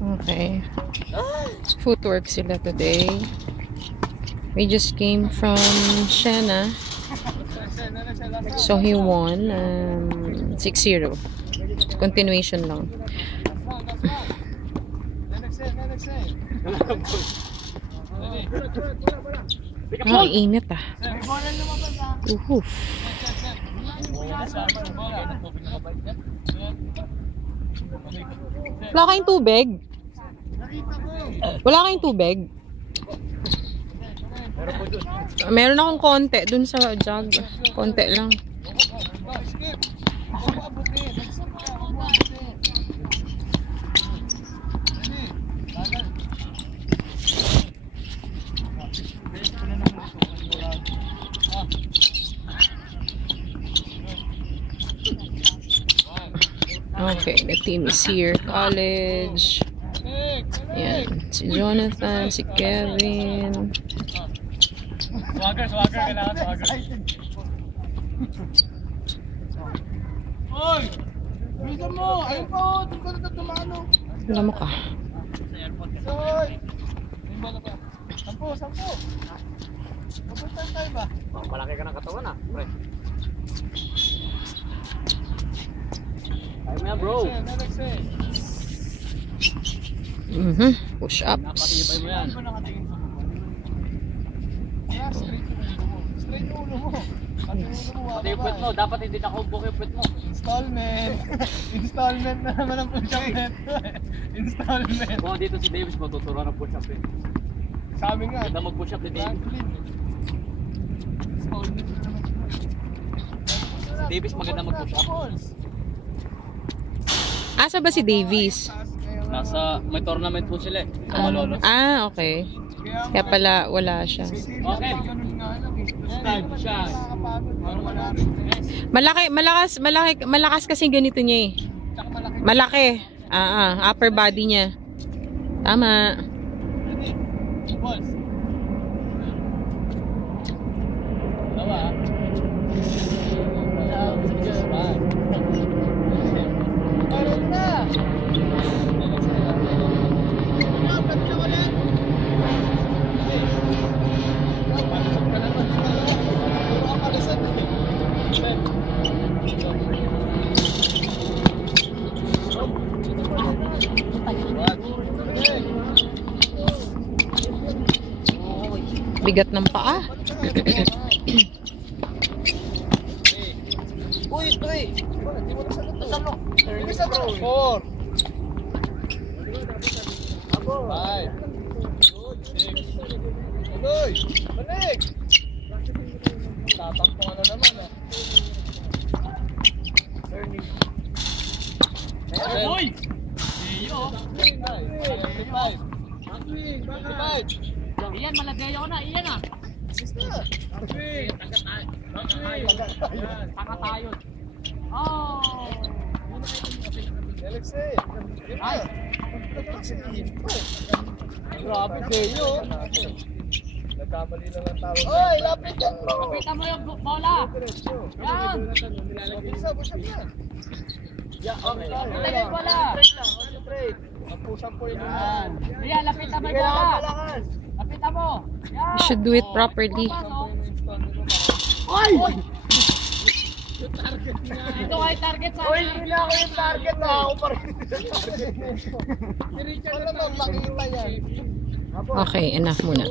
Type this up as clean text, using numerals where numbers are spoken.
Okay. Footwork sila today. We just came from Shena. So he won 6-0. Continuation lang. Init ah. Wala kayong tubig? Wala kayong tubig? Meron akong konti dun sa jug. Konti lang. Okay, the team is here. College. Yan. Si Jonathan, si Kevin. Swagger, kailangan swagger. Hoy! Bilisan mo! Ayun pa o! Tingko na tumano. Wala mo ka. Hoy! Sampo! Kapunta tayo ba? Malaki ka ng katawan ah, pre. Ayaw mo yan, bro. Push ups. Napatibay mo yan. Straight ulo mo. Pati yung puwet mo, dapat hindi nakaumbok yung puwet mo. Installment na naman ang push-up nito. Installment. Kung dito si Davis, matuturuan ng push-up eh. Sa amin nga. Ganda mag-push-up ni Davis. Installment na naman. Si Davis maganda mag-push-up. Asa ba si Davis? May tournament po sila eh. Okay. Kaya pala wala siya. Okay. Malakas kasi ganito niya eh. Malaki. Upper body niya. Tama. Bigat ng paa. Uy, Troy! Hindi mo nasalok. Bilisan mo. 4. 5. 6. Tuloy! Balik! Tapang po ano naman ah. Turning. Uy! Iyo! 25. 25. Iyan, malagay ako na. Iyan ah. Pakatayod. Oh! Alexei! Ay! Grabe kayo! Nagkamali lang ang tawag. Oy! Lapitan mo! Lapitan mo yung bola! Yan! Push-up yan! Okay. Lagay yung bola! Concentrate! Sampu yun. Yan, lapitan mo yung bola! Lapitan mo! Yan! You should do it properly. Oy! Dito ay target sa Oy, hindi na ako yung target na ako pa rin. Si Richard na makita yan. Okay, enough muna.